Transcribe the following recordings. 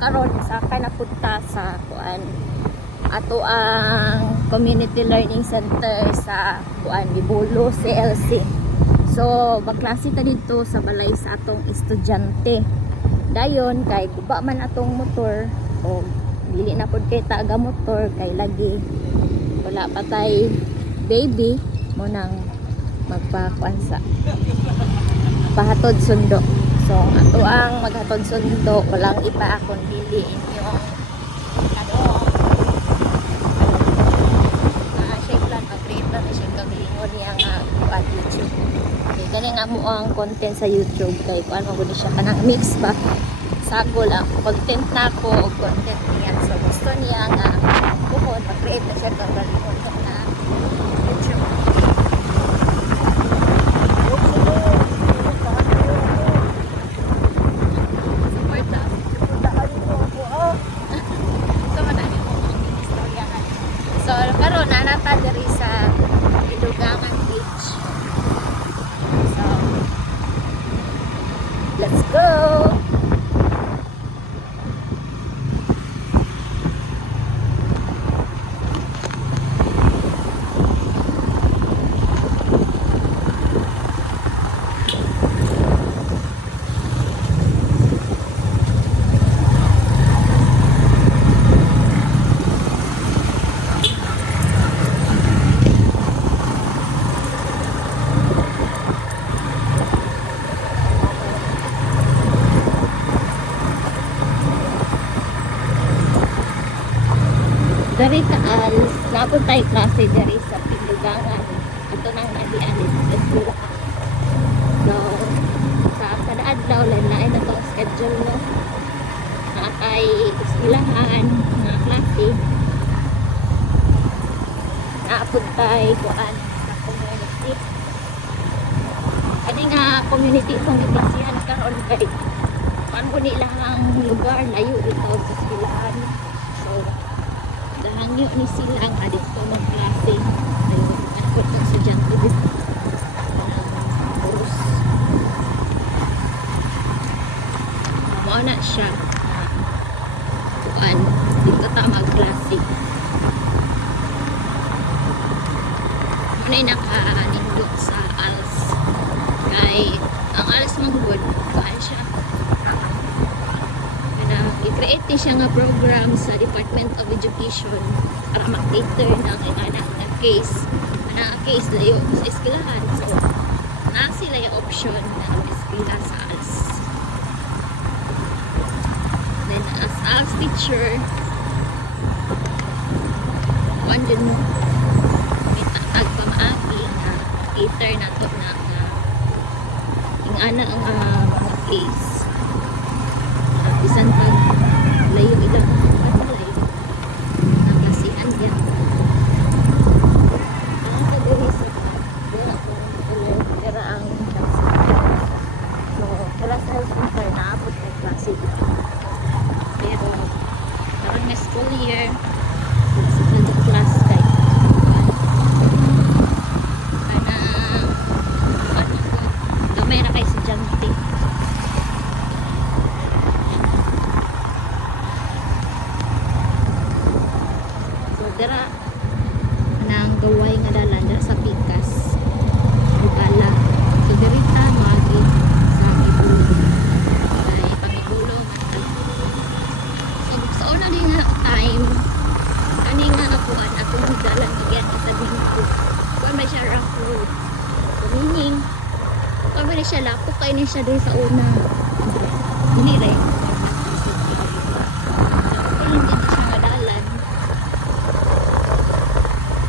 karon sa ka napunta sa kuan ato ang community learning center sa kuan Gibulo CLC. So, baklase ta dito sa balay sa atong estudyante. Dayon kay guba man atong motor o dili na pud kay taga motor kay lagi wala pa tay baby mo nang magpakuan sa pahatod sundo. So, ato ang maghatod sundo, walang iba kundi inyong kanong ah siya plan mag-create na siya kagalingon niya nga kuan YouTube. Okay, nga mo ang content sa YouTube. Kay kuan mo gud siya kanang mix ba? Sagol ang content nako o content niya. So, gusto niya nga bukod mag-create na siya kagalingon na YouTube. Support na. So, madami po ang istoryahan. So, karon na nata diri sa Ilugangan Beach. So, let's go! Dari taal, tayo klase dari sa Pilugangan. Ito nang nalianin sa. So, sa kada adlaw lang na na to ang schedule no. Na kay eskwelahan, mga klase. Naapod tayo kuan sa community. Adi nga community itong iglesihan karon kay kuan po nila ang lugar layo dito sa eskwelahan. So, Dahangyo ni sila ang adik ko ng klase. Ayun, ako ng dito. Urus. Mao na siya. Kuan, dito ta magklase. Ano yung naka-anindot sa ALS? Kay, ang ALS mang good, kuan siya. na i-create siya nga program sa Department of Education para mag-cater ng anak nga case na case layo sa eskwelahan so na sila yung option na eskwela sa ALS then as ALS teacher kuan din mo itatag pa maagi na cater na to na ang ana ang ah, mga case uh, bisan pag layo ilang patulay na klasihan niya ang kadiri sa dira ko dira ang klase so dira sa health center naabot ang klase pero karang na school year sa nandang class kay kana ano gamay na kay estudyante So, dira nang gaway nga dalan dira sa Pikas. Bukala. So, diri magi sa Ibulo. Ay, pangibulo man So, sa una din nga time, kani nga akuan atong dalan igen sa dingko. Kuan ba siya rough road. So, meaning, ba na siya lapok kay ni siya diri sa una. Dili rin. So, hindi na siya madalan.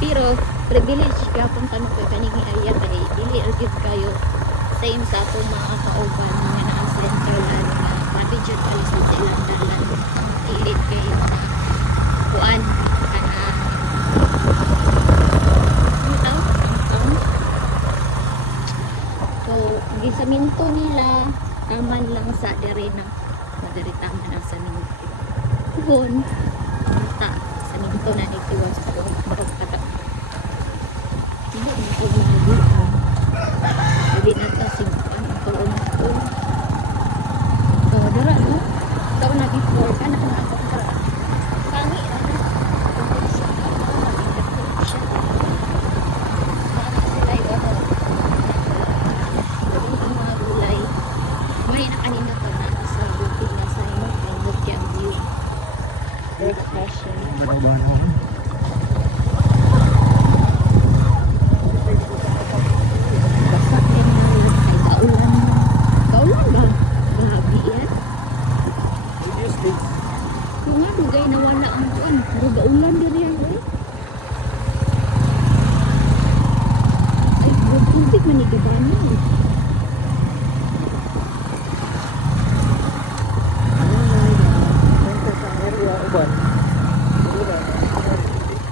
Pero, privilege ka kung tanong kay kaning area kay dili agad kayo atong mga kauban nga naa sa centralan nga mabidyo kayo sa ilang dalan dili kay mga kuan gisaminto nila taman lang sa dire na madiri ang saminto. Kuhon, ta, saminto na ni Tiwas ko. Pagkata. Hindi mo ko mabuhay. Dili na ta si ang kaon ko. So, dara no? Ikaw na before kana na ako ka. Tangi na na. Tungkol sa ako, siya. Para sila yung ano, yung mga gulay. May na kanina pa na sa bukid na sa inyo. May look yung view. Refreshing. Madabahan ako. Basa kayo na yun. Ay, kaulan. Kaulan ba? Gabi yan. Kung nga, dugay na wala ang kuan. Pero gaulan din yan. eh. Ay, huwag tubig man igabanan.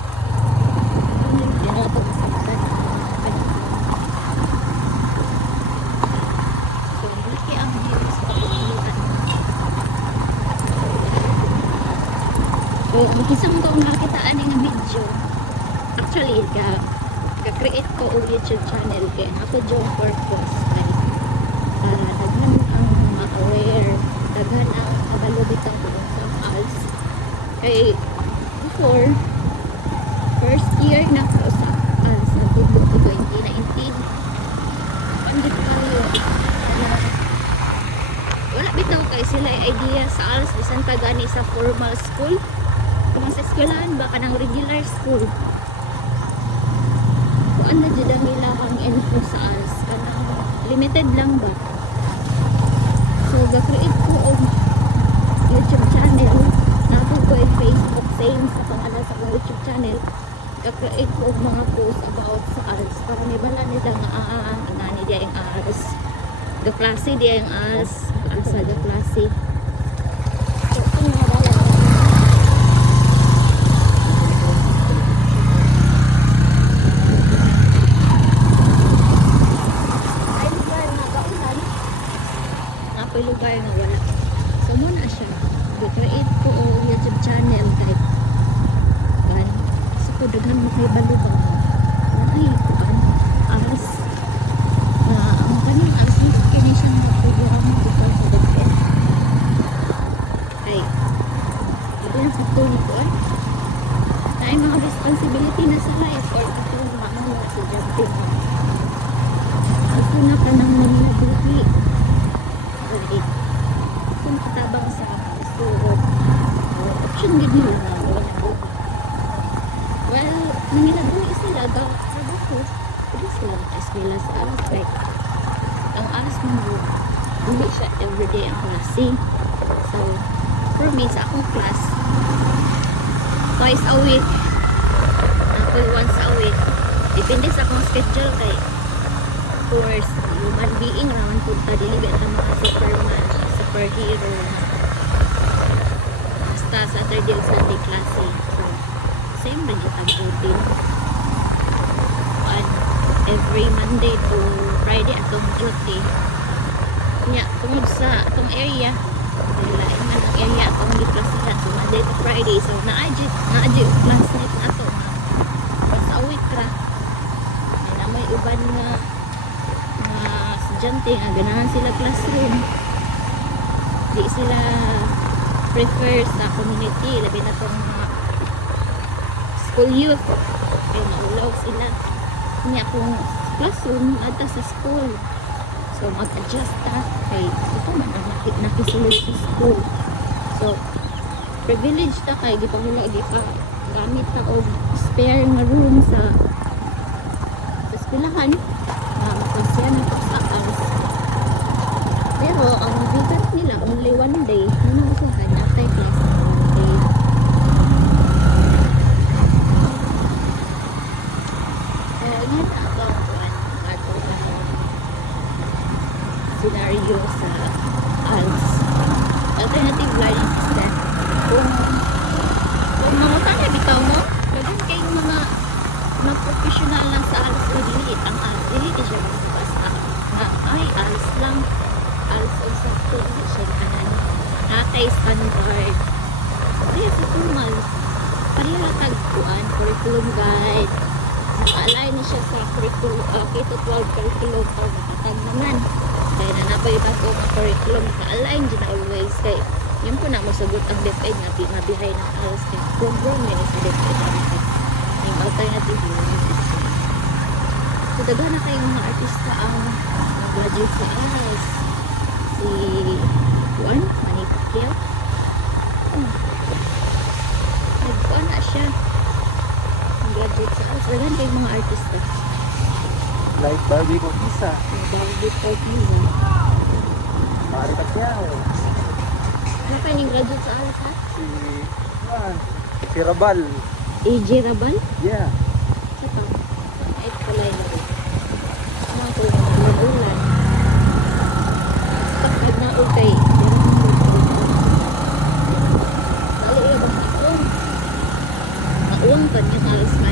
Ano yung pinapagsasakan? So, laki ang view sa kapatulutan. So, makisang ko nakitaan nga video. Actually, ka, ka-create ko og YouTube channel kaya ako yung purpose kay para daghan ang mga aware, daghan ang kabalo bitaw tungkol sa ALS. Kay before, first year na ko sa na tubog ko 2019. Pandit kayo. Wala bitaw kay sila idea sa ALS bisan ka gani sa formal school. Kung sa eskwelahan ba kanang regular school. Kung ano dyan ang ilahang info sa ALS kanang limited lang ba. So ga-create ko og YouTube channel. Nato ko Facebook same sa pangalan sa YouTube channel. Ga-create ko mga post about sa ALS para nibala nila nga ah, ah, nga ni diya yung ALS. The klase diya yung ALS. Asa the klase. So, ito nga wala. Ay, lugar nga kaulan. Nga pa lugar nga wala. So, muna siya. Gi-create ko o YouTube channel kahit kan. So, ko daghan mo kayo balubang mo. Ay, kan. Aras. Na, ang kanyang aras ni kini siya nga programa dito sa DepEd. Ay, hindi na sa tuloy ko ay. Ay, mga responsibility na sa life or ito mga Gusto na ka ng mga buhi. Right. Kung katabang sa uh, option din nila na wala na buhi. Well, nangyala buhi sila daw sa buko. Pwede sila eskwela sa alas. Like, ang alas mo hindi siya everyday ang klase. So, for me, sa akong class, twice a week, ako once a week. Depende sa akong schedule kay course, human being raman punta dili ba ang mga superman, superhero. Basta Saturday ug Sunday klase. So, same rin yung ang routine. And every Monday to Friday atong duty. Nya, tungod sa atong area, dahil lain man ang area atong giklasihan. So, Monday to Friday. So, na-adjust, na-adjust classmate ato nga. Once a week ra. May na may uban nga mga estudyante nga ganahan sila classroom di sila prefer sa community labi na tong mga school youth. Kaya naulaw sila. Niya kung classroom ata sa school. So mag-adjust ta kay ito man ang nakisulod sa school. So privilege ta kay gipahula gipa gamit ta og spare nga room sa sa eskwelahan. Na mapagsiya na po sa house. Pero ang bigat nila, only one day, ano graduate sa NS si Juan Manipakil oh. nagkuhan na siya graduate sa NS lagan kayo mga artista like Barbie Bautista Barbie Bautista pare ka siya ano pa yung graduate sa NS ha? si Juan si Rabal AJ Rabal? yeah goodness,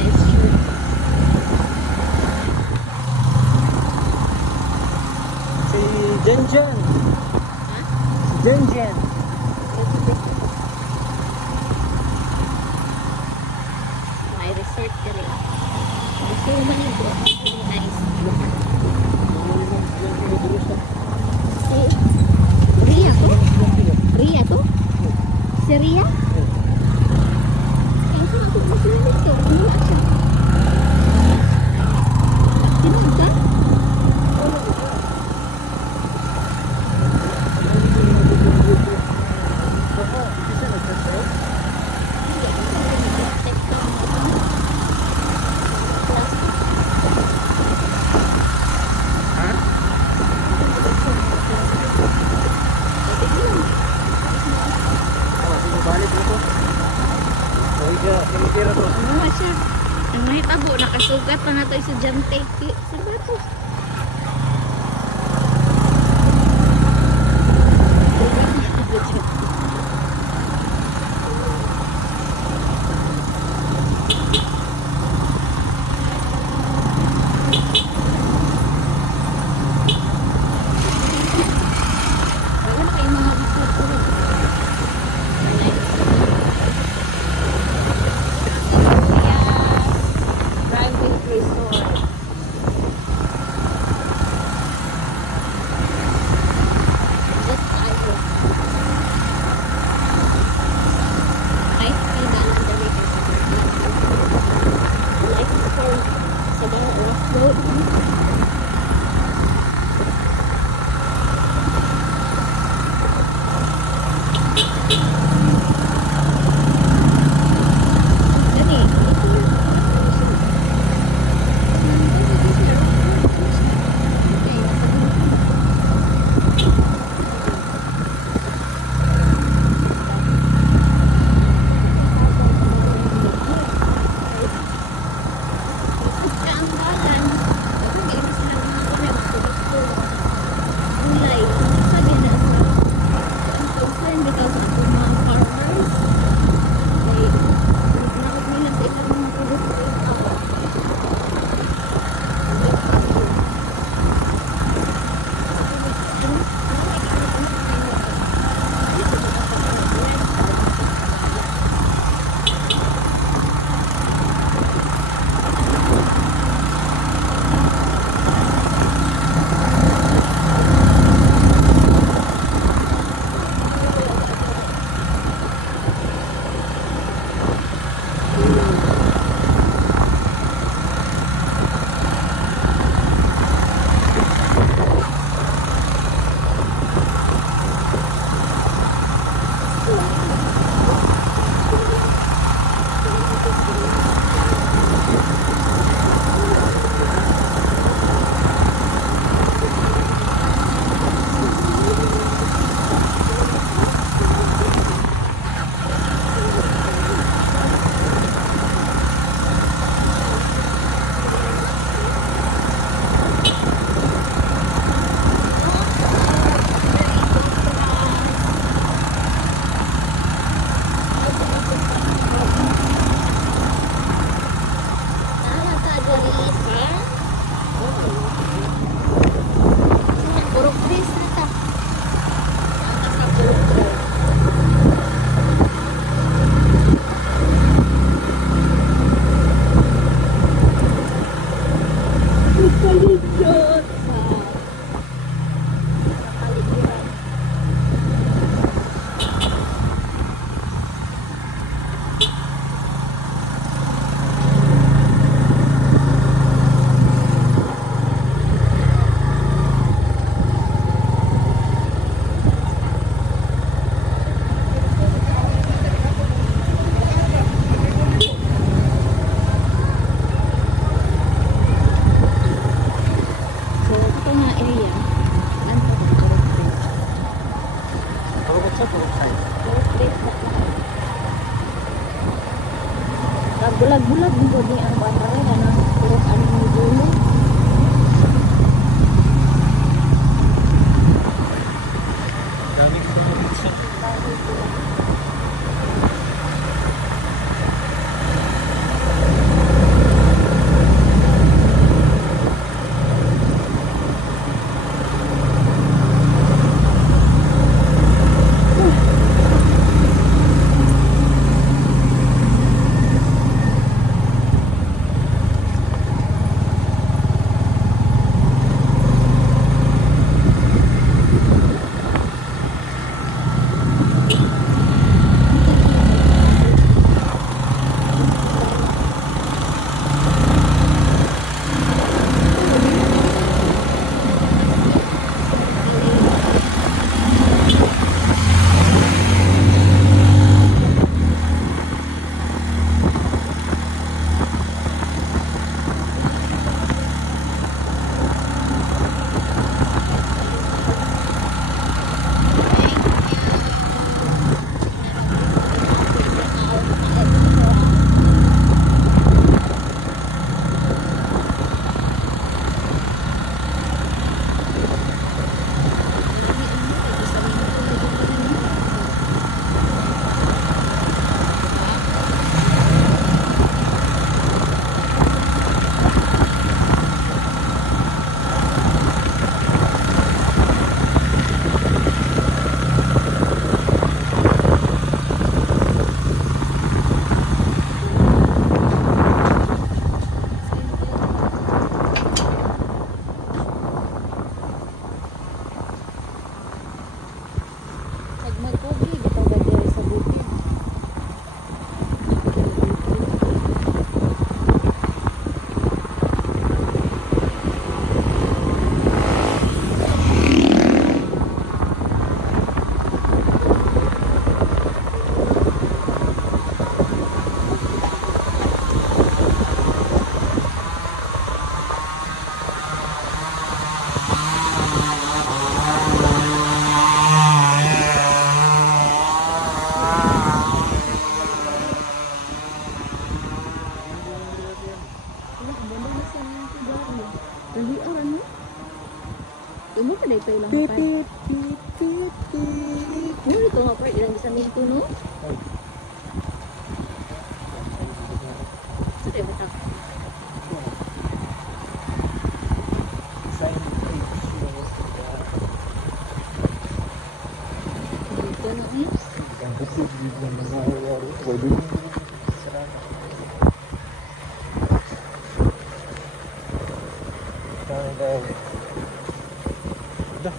Udah.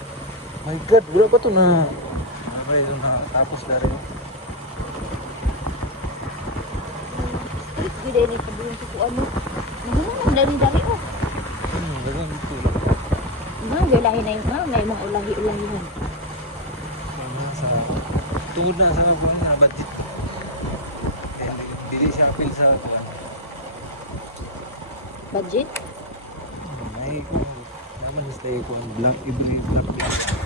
My god, berapa tuh nah? Apa itu nah? Hapus dari Gede nih kedua suku anu. Nah, dari dari oh. Hmm, dari itu. Nah, gelahin na yung mga, may mga ulahi-ulahi tungod na sa mga na budget dili siya apil sa kuan budget? May naman sa kuan black every black.